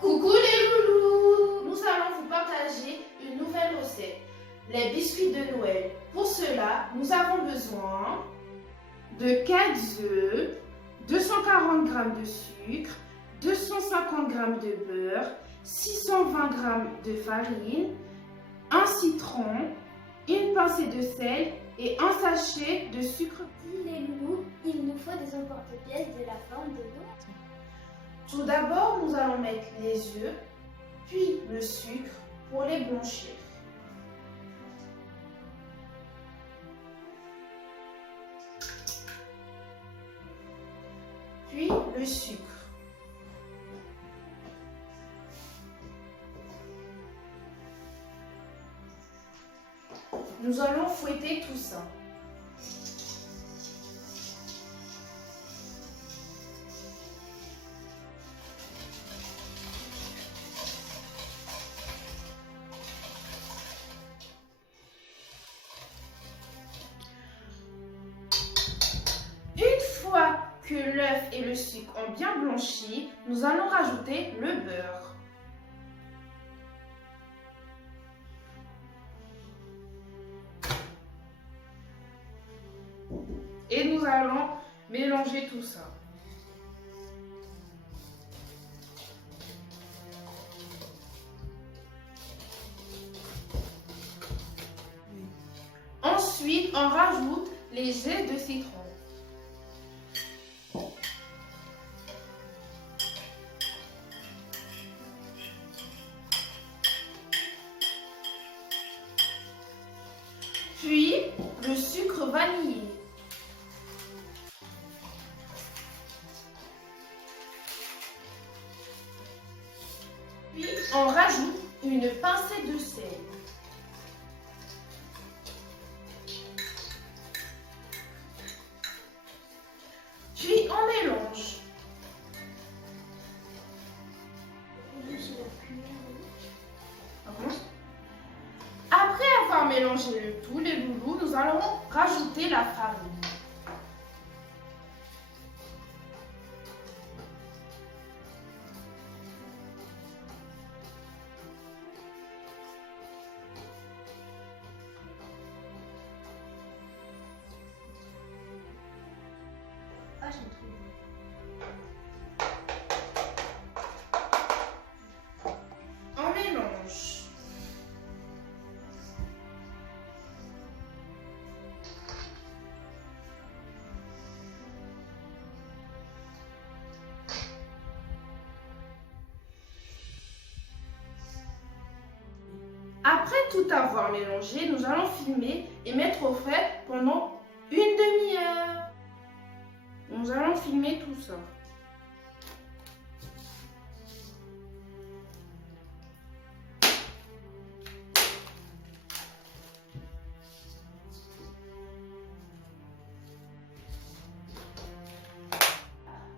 Coucou les loulous! Nous allons vous partager une nouvelle recette, les biscuits de Noël. Pour cela, nous avons besoin de 4 œufs, 240 g de sucre, 250 g de beurre, 620 g de farine, un citron, une pincée de sel et un sachet de sucre. Les loulous, il nous faut des emporte-pièces de la forme de Noël. Tout d'abord, nous allons mettre les œufs, puis le sucre pour les blanchir. Puis le sucre. Nous allons fouetter tout ça. Une fois que l'œuf et le sucre ont bien blanchi, nous allons rajouter le beurre. Et nous allons mélanger tout ça. Ensuite, on rajoute les jets de citron. Puis, le sucre vanillé. Puis, on rajoute une pincée de sel. Puis, on mélange. Après avoir mélangé le tout, les loulous, nous allons rajouter la farine. Ah, j'ai trouvé. On mélange. Après tout avoir mélangé, nous allons filmer et mettre au frais pendant une demi-heure. Nous allons filmer tout ça.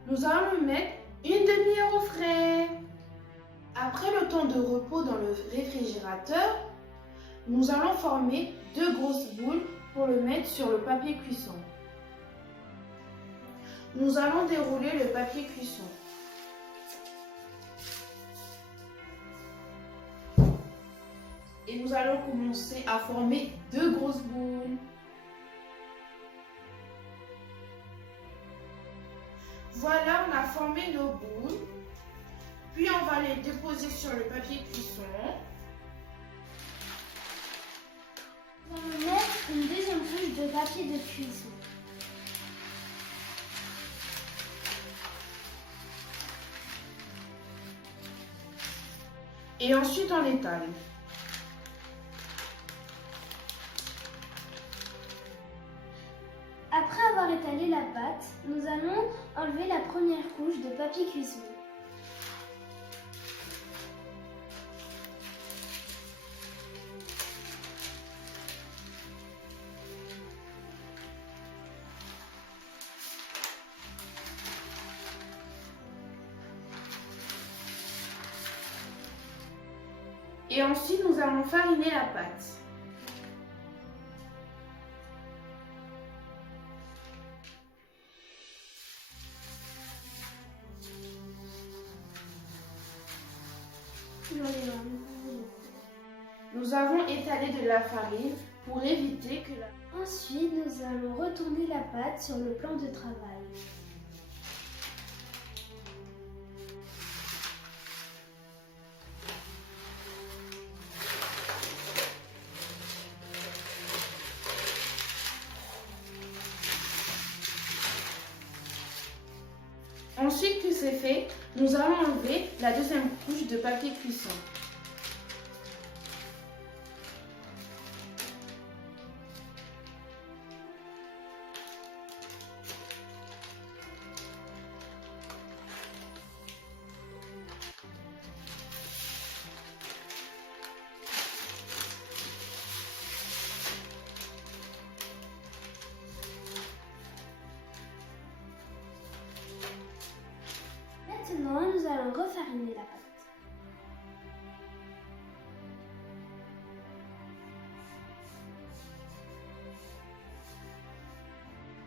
Nous allons mettre une demi-heure au frais. Après le temps de repos dans le réfrigérateur, nous allons former 2 grosses boules pour le mettre sur le papier cuisson. Nous allons dérouler le papier cuisson. Et nous allons commencer à former 2 grosses boules. Voilà, on a formé nos boules. Puis on va les déposer sur le papier cuisson. On va mettre une deuxième couche de papier de cuisson. Et ensuite on étale. Après avoir étalé la pâte, nous allons enlever la première couche de papier cuisson. Et ensuite nous allons fariner la pâte. Nous avons étalé de la farine pour éviter que la... Ensuite, nous allons retourner la pâte sur le plan de travail. Ensuite que c'est fait, nous allons enlever la deuxième couche de papier cuisson. Maintenant, nous allons refariner la pâte.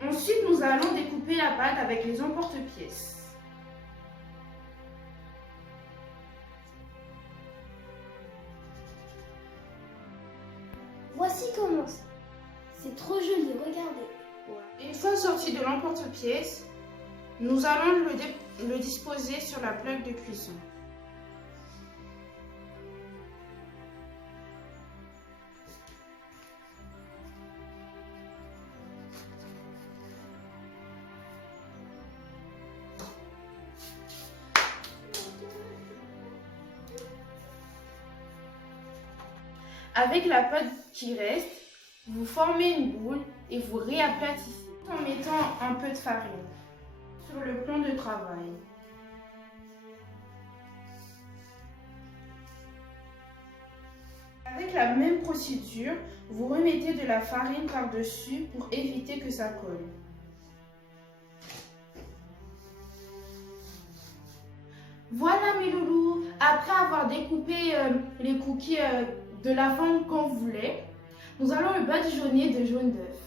Ensuite, nous allons découper la pâte avec les emporte-pièces. Voici comment c'est. C'est trop joli, regardez. Une fois sorti de l'emporte-pièce, nous allons le disposer sur la plaque de cuisson. Avec la pâte qui reste, vous formez une boule et vous réaplatissez en mettant un peu de farine sur le plan de travail. Avec la même procédure, vous remettez de la farine par-dessus pour éviter que ça colle. Voilà mes loulous, après avoir découpé les cookies de la forme qu'on voulait, nous allons le badigeonner de jaune d'œuf.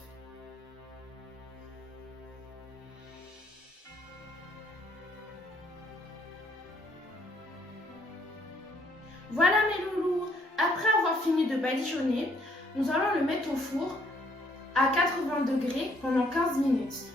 Voilà mes loulous, après avoir fini de badigeonner, nous allons le mettre au four à 80 degrés pendant 15 minutes.